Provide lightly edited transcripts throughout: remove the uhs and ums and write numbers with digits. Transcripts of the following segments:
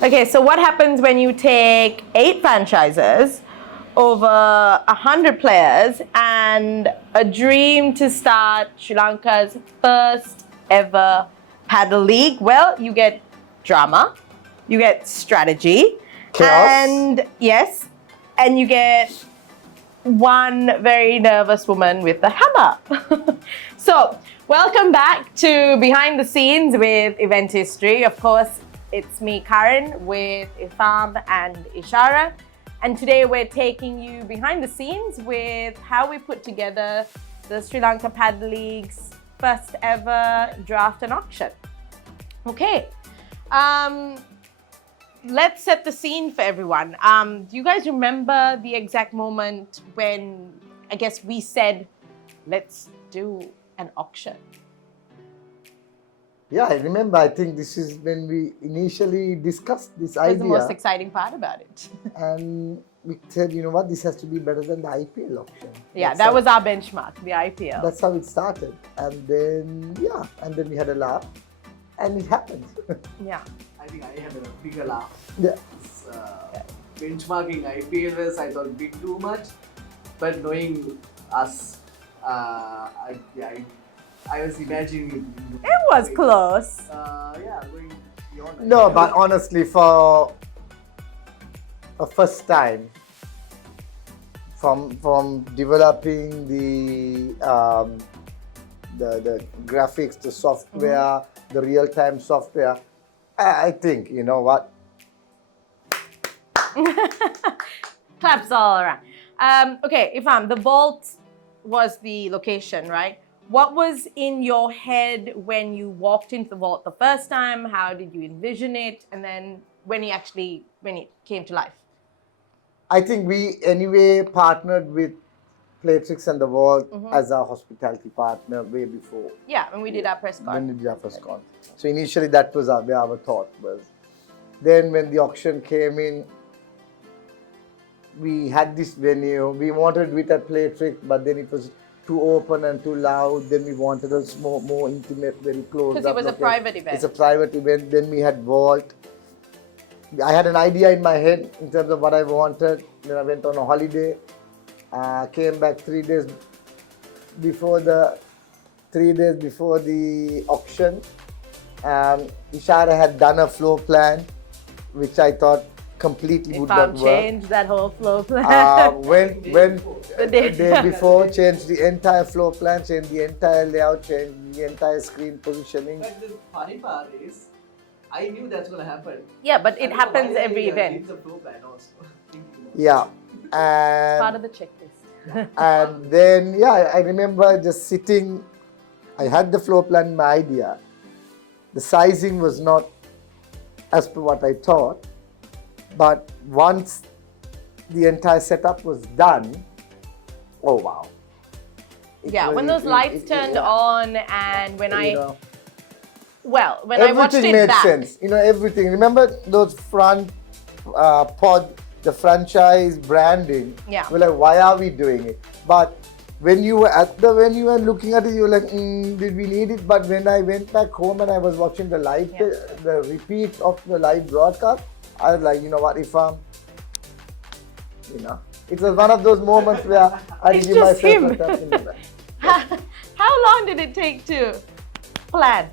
Okay, so what happens when you take 8 franchises over 100 players and a dream to start Sri Lanka's first ever paddle league? Well, you get drama, you get strategy, Chaos. and yes, and you get one very nervous woman with a hammer. So, welcome back to Behind the Scenes with Eventistry. Of course, it's me, Karen, with Ifam and Ishara. And today we're taking you behind the scenes with how we put together the Sri Lanka Paddle League's first ever draft and auction. Okay, let's set the scene for everyone. Do you guys remember the exact moment when, I guess, we said, let's do an auction? Yeah, I remember. I think this is when we initially discussed this That was idea. the most exciting part about it. And we said, you know what, this has to be better than the IPL auction. Yeah, That's that how- was our benchmark, the IPL. That's how it started. And then, and then we had a laugh. And it happened. Yeah. I think I had a bigger laugh. Yeah. Benchmarking IPL was, I thought, a bit too much. But knowing us, I was imagining. It was close. Going beyond. No, but honestly, for a first time, from developing the graphics, the software, the real-time software, I think, you know what? Claps all around. Okay, Ifam, the vault was the location, right? What was in your head when you walked into the vault the first time? How did you envision it? And then when it came to life? I think we anyway partnered with Playtrix and the Vault as our hospitality partner way before. Yeah, when we did our press con. When we did our first con. So initially that was where our thought was. Then when the auction came in, we had this venue. We wanted to do it at Playtrix, but then it was too open and too loud. Then we wanted a more intimate, very close. Because it was a private event. It's a private event. Then we had Vault. I had an idea in my head in terms of what I wanted. Then I went on a holiday. Came back 3 days before the auction. Ishara had done a floor plan, which I thought completely would not Ifam work. changed that whole flow plan. When The day before, changed the entire floor plan, changed the entire layout, changed the entire screen positioning. But the funny part is, I knew that's going to happen. Yeah, but it And happens while I every event. did the floor plan also. Thinking about it. Yeah, Part of and the checklist. and then I remember just sitting. I had the floor plan, my idea. The sizing was not as per what I thought, but once the entire setup was done, oh wow! Yeah, when those lights turned on and when I watched everything it made back. sense. You know, everything. Remember those front pod, the franchise branding? Yeah. We're like, why are we doing it? But when you were at the venue and looking at it, you were like, did we need it? But when I went back home and I was watching the live, the repeat of the live broadcast, I was like, you know what, Ifam, it was one of those moments where I It's give just myself him. a tap in the back. How long did it take to plan?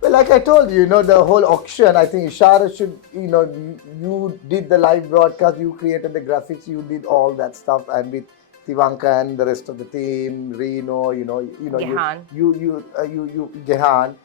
Well, like I told you, the whole auction, I think Ishara should, you did the live broadcast, you created the graphics, you did all that stuff, and with Tivanka and the rest of the team, Reno, Gehan. Gehan,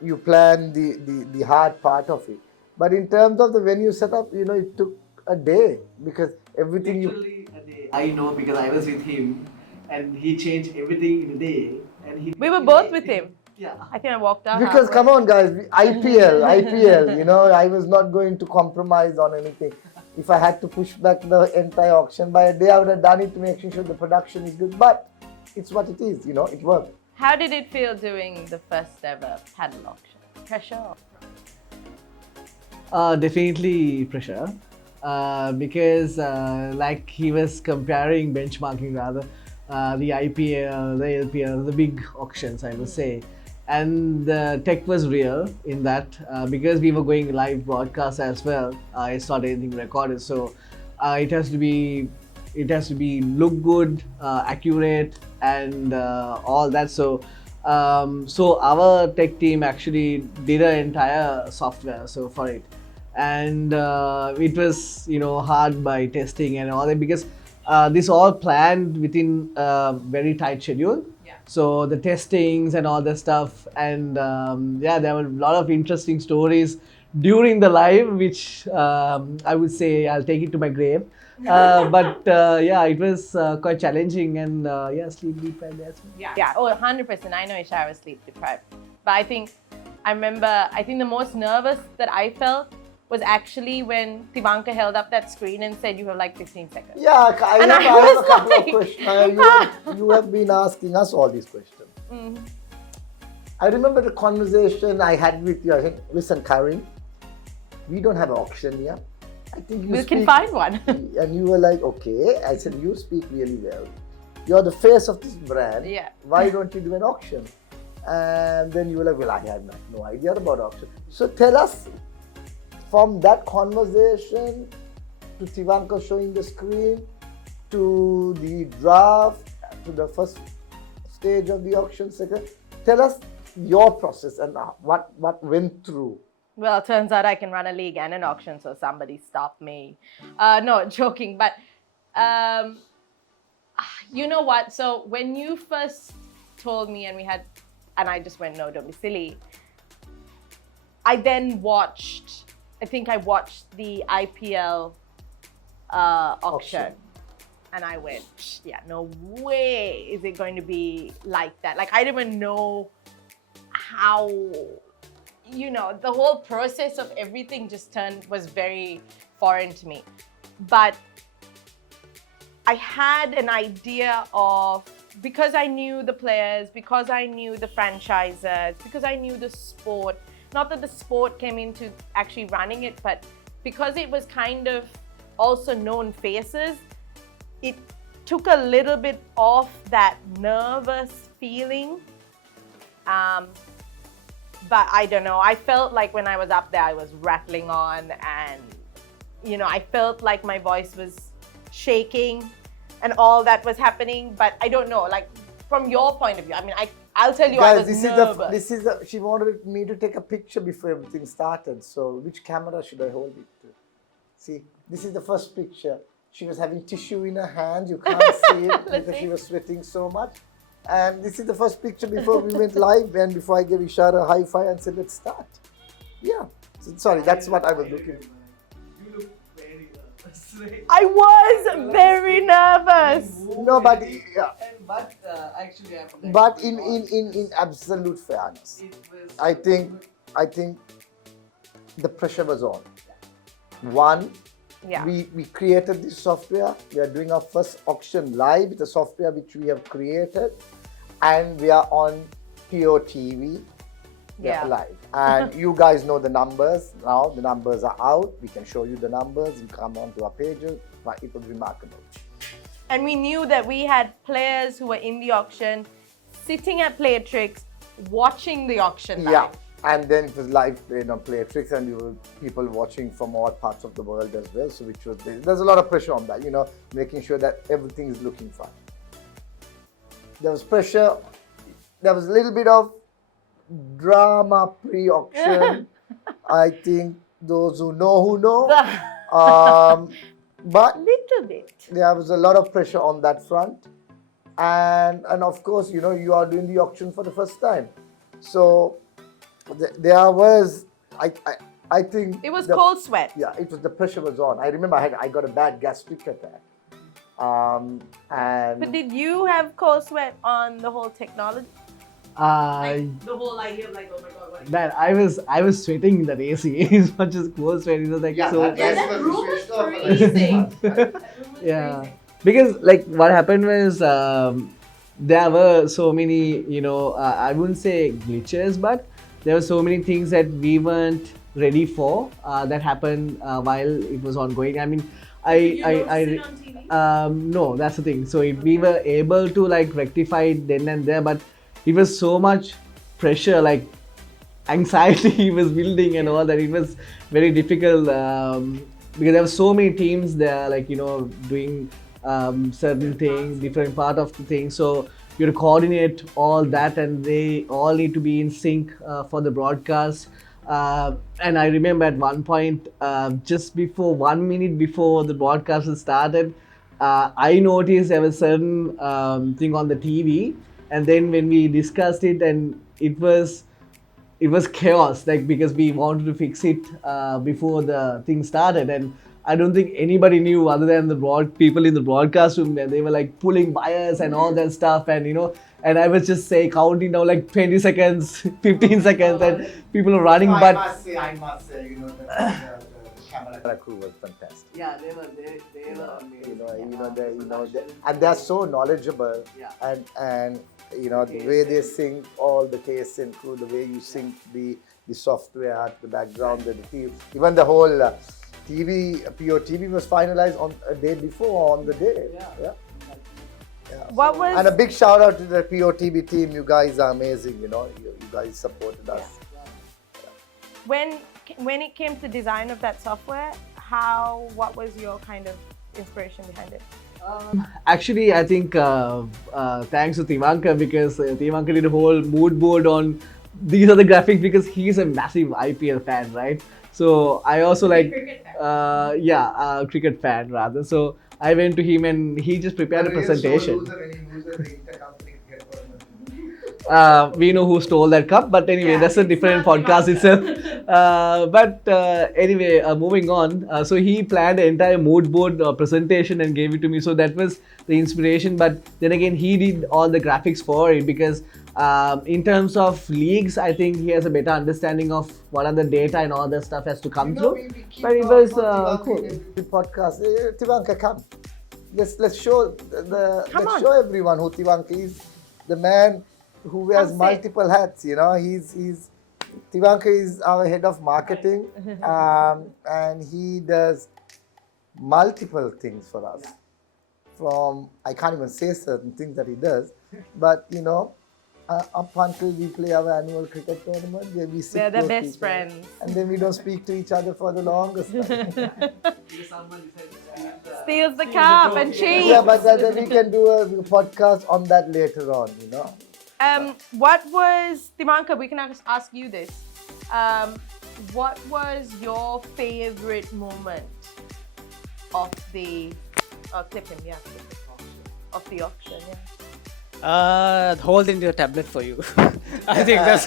you planned the hard part of it. But in terms of the venue setup, it took a day because everything Literally a day. I know because I was with him and he changed everything in a day. And We were both with him. Yeah. I think I walked out. Because halfway. come on guys, IPL, I was not going to compromise on anything. If I had to push back the entire auction by a day, I would have done it to make sure the production is good. But it's what it is, it worked. How did it feel doing the first ever paddle auction? Pressure? Definitely pressure. Because like he was comparing, benchmarking rather, the IPL, the LPL, the big auctions, I would say. and the tech was real in that because we were going live broadcast as well. It's not anything recorded, so it has to be look good, accurate, and all that. So our tech team actually did an entire software for it, and it was hard by testing and all that, because this all planned within a very tight schedule. So the testings and all that stuff, and there were a lot of interesting stories during the live, which I would say I'll take it to my grave. But it was quite challenging, and sleep deprived as well. Yeah, 100%. I know Ishara was sleep deprived. But I think the most nervous that I felt was actually when Tivanka held up that screen and said, you have like 15 seconds. Yeah, I have a couple of questions. You have been asking us all these questions. Mm-hmm. I remember the conversation I had with you. I said, listen, Karin, we don't have an auction here. I think we can find one. And you were like, okay. I said, you speak really well. You're the face of this brand. Yeah. Why don't you do an auction? And then you were like, well, I have no idea about auction. So tell us, from that conversation to Tivanka showing the screen, to the draft, to the first stage of the auction, second, tell us your process and what went through. Well, it turns out I can run a league and an auction, so somebody stop me. No, joking, but you know what? So when you first told me and I just went, no, don't be silly. I then watched the IPL auction. And I went, yeah, no way is it going to be like that. Like, I didn't even know how, the whole process of everything was very foreign to me. But I had an idea of, because I knew the players, because I knew the franchises, because I knew the sport, not that the sport came into actually running it, but because it was kind of also known faces, it took a little bit off that nervous feeling. But I don't know, I felt like when I was up there, I was rattling on, and, I felt like my voice was shaking and all that was happening. But I don't know, like, from your point of view, I mean, I'll tell you, guys, I was nervous. She wanted me to take a picture before everything started. So which camera should I hold it to? See, this is the first picture. She was having tissue in her hand. You can't see it because she was sweating so much. And this is the first picture before we went live, and before I gave Ishara a high five and said, let's start. Yeah. So, sorry, that's what I was looking for. You look very nervous. I was very nervous. No, but yeah. Actually, But in absolute fairness, I think the pressure was on. One, yeah. we created this software. We are doing our first auction live with the software which we have created, and we are on POTV live. And you guys know the numbers now. The numbers are out. We can show you the numbers. You come onto our pages. It was remarkable. And we knew that we had players who were in the auction, sitting at Playtrix, watching the auction live. Yeah, and then it was live played on Playtrix, and you were people watching from all parts of the world as well. So which was there's a lot of pressure on that, making sure that everything is looking fine. There was pressure. There was a little bit of drama pre-auction. I think those who know. But little bit. There was a lot of pressure on that front, and of course, you are doing the auction for the first time, so there was I think it was cold sweat. Yeah, it was, the pressure was on. I remember I got a bad gastric attack. And but did you have cold sweat on the whole technology? The whole idea of like, oh my god, what? That I was sweating in that AC. It's not just cold sweat. It was like so. That room was freezing. Yeah, because like what happened was there were so many, I wouldn't say glitches, but there were so many things that we weren't ready for that happened while it was ongoing. I mean, Did you notice it on TV? No, that's the thing. So we were able to like rectify it then and there, but it was so much pressure, like anxiety he was building and all that. It was very difficult because there were so many teams there, like, you know, doing certain things, different part of the thing. So you have to coordinate all that, and they all need to be in sync for the broadcast. And I remember at one point, just before 1 minute before the broadcast was started, I noticed there was certain thing on the TV, and then when we discussed it, and it was chaos, like, because we wanted to fix it before the thing started, and I don't think anybody knew other than the people in the broadcast room, and they were like pulling wires and all that stuff, and you know, and I was just counting down like 20 seconds, 15 seconds, and people are running. No, But I must say, you know, the camera crew was fantastic. yeah, they were amazing. And they're so knowledgeable. Yeah. And you know, the way they sync all the KSN crew, the way you sync the software, the background, the TV, even the whole TV, POTV was finalized on a day before, on the day. Yeah. What was And a big shout out to the POTV team. You guys are amazing. You know, you guys supported us. when it came to design of that software? What was your kind of inspiration behind it? Actually, I think thanks to Tivanka, because Tivanka did a whole mood board on these are the graphics, because he's a massive IPL fan, right? So I also like cricket fan rather. So I went to him and he just prepared a presentation. We know who stole that cup, but anyway, that's a different podcast itself. Anyway, moving on. So he planned an entire mood board presentation and gave it to me. So that was the inspiration. But then again, he did all the graphics for it, because in terms of leagues, I think he has a better understanding of what are the data and all that stuff has to come through. But it was cool. The podcast, Tivanka, come. Let's show show everyone who Tivanka is. The man who wears multiple hats. You know, he's Tivanka is our head of marketing, and he does multiple things for us. From, I can't even say certain things that he does, but you know, up until we play our annual cricket tournament, where we sit They're the close to best each other, friends. and then we don't speak to each other for the longest time. Steals the cup and cheats. Yeah, but then we can do a podcast on that later on, you know. What was, Tivanka, we can ask you this. What was your favorite moment of the clip him, of the auction? Holding your tablet for you. I think that's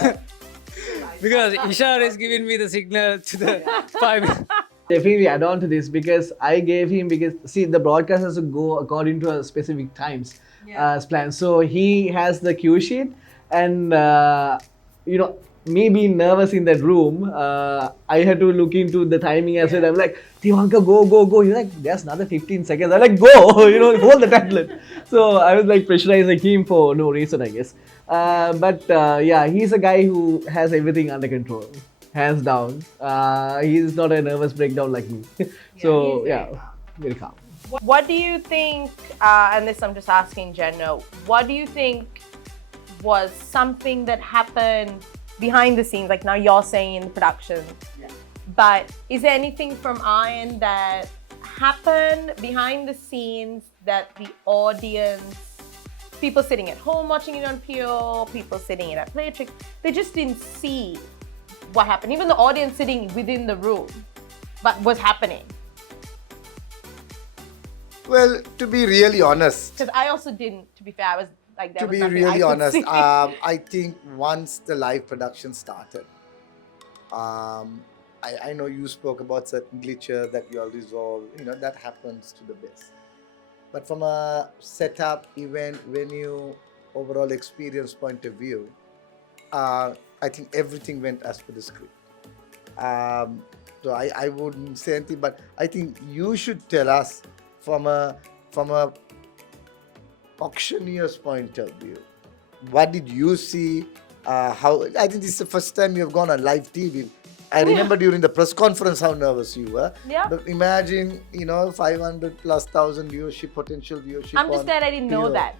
because Ishar has given me the signal to the 5. Definitely add on to this, because I gave him, because see, the broadcast has to go according to a specific times as planned. So he has the cue sheet, and you know, me being nervous in that room, I had to look into the timing as well. I'm like, Tivanka, go. He's like, there's another 15 seconds. I'm like, go, you know, hold the tablet. So I was like pressurizing him for no reason, I guess. Yeah, he's a guy who has everything under control, hands down. He's not a nervous breakdown like me. So yeah, very calm. What do you think, and this I'm just asking Jenna, what do you think was something that happened behind the scenes, like now you're saying in the production, but is there anything from our end that happened behind the scenes that the audience, people sitting at home watching it on PO, people sitting at Playtrick, they just didn't see what happened, even the audience sitting within the room, but was happening? Well, to be really honest, Because I also didn't, to be fair, I was like, there to was be nothing I really could honest, see. I think once the live production started, I know you spoke about certain glitches that you all resolve, you know, that happens to the best. But from a setup, event, venue, overall experience point of view, I think everything went as per the script. So I wouldn't say anything, but I think you should tell us from a auctioneer's point of view, what did you see? How, I think this is the first time you have gone on live TV. I remember during the press conference how nervous you were. Yeah. But imagine, you know, 500 plus thousand viewership, potential viewership. I'm just on glad I didn't know PO. that.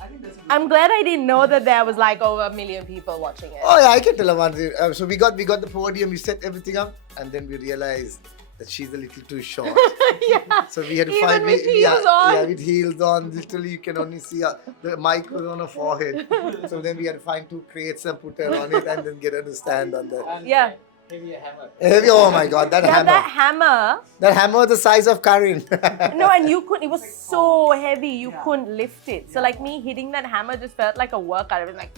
I think that's a good I'm glad I didn't know that there was like over 1 million people watching it. Oh yeah, I can tell her one thing. So we got the podium, we set everything up, and then we realized that she's a little too short. Yeah. So we had to Even find with heels on. Yeah, with heels on. Literally, you can only see her. The mic was on her forehead. So then we had to find 2 crates and put her on it, and then get her to stand on that. And Yeah. maybe a hammer. Heavy, oh my god, that Yeah, hammer. that hammer. That hammer the size of Karin. No, and you couldn't, it was so heavy, you Yeah. couldn't lift it. So like me hitting that hammer just felt like a workout. It was like,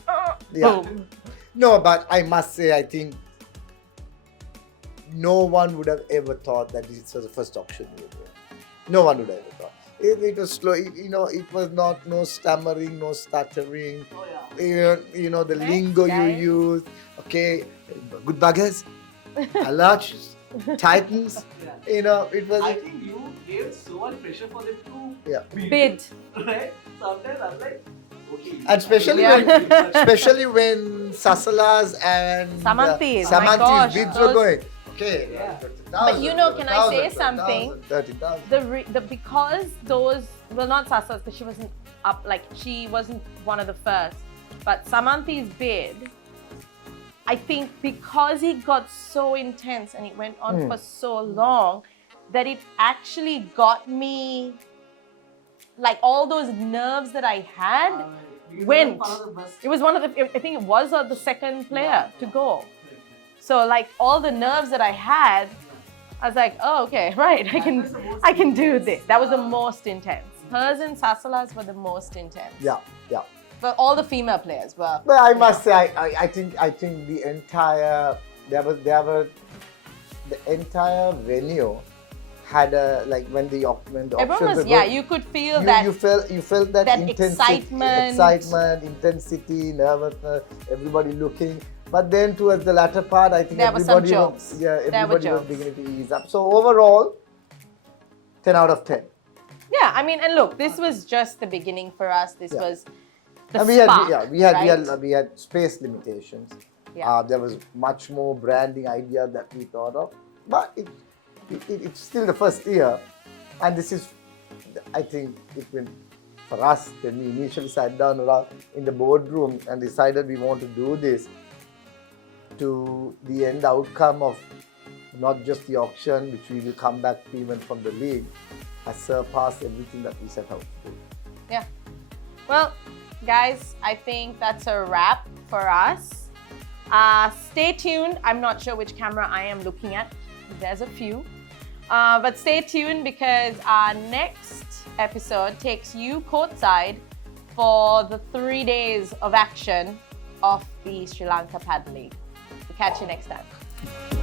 Yeah. boom. No, but I must say, I think no one would have ever thought that this was the first auction we were doing. No one would have ever thought. It was slow, it was not, no stammering, no stuttering. Oh yeah. You know the Thanks, lingo guys. you use. Okay, good buggers, alerts, titans. Yeah. You know, it was. I think you gave so much pressure for them to Yeah. Bid. Right? Sometimes I'm like, okay. And especially Yeah. especially when Sasalas and Samanthis, my gosh, bids were those- going. Okay. Yeah. But you know, can I say something? 30,000. Because those, well, not Sasa, because she wasn't up, like she wasn't one of the first. But Samanthi's bid, I think because it got so intense and it went on for so long, that it actually got me, like all those nerves that I had went. It was one of the, I think it was the second player to go. So like all the nerves that I had, I was like, oh, okay, right, I can do this. That was the most intense. Hers and Sasala's were the most intense. Yeah, yeah. But all the female players were. But I must say, I think the entire the entire venue had a, like when the Everyone auctions was, were yeah, going, you could feel that. you felt that that intensity, excitement, intensity, nervousness, everybody looking. But then towards the latter part, I think There were some everybody jokes. was, yeah, There were everybody was jokes. beginning to ease up. So overall, 10 out of 10. Yeah, I mean, and look, this was just the beginning for us. This Yeah. was the And spark, we had space limitations. Yeah. There was much more branding idea that we thought of, but it's still the first year, and this is, I think, it went for us when we initially sat down around in the boardroom and decided we want to do this. To the end outcome of not just the auction, which we will come back to even from the league, has surpassed everything that we set out to do. Yeah. Well, guys, I think that's a wrap for us. Stay tuned. I'm not sure which camera I am looking at. There's a few. But stay tuned because our next episode takes you courtside for the 3 days of action of the Sri Lanka Padel League. We'll catch you next time.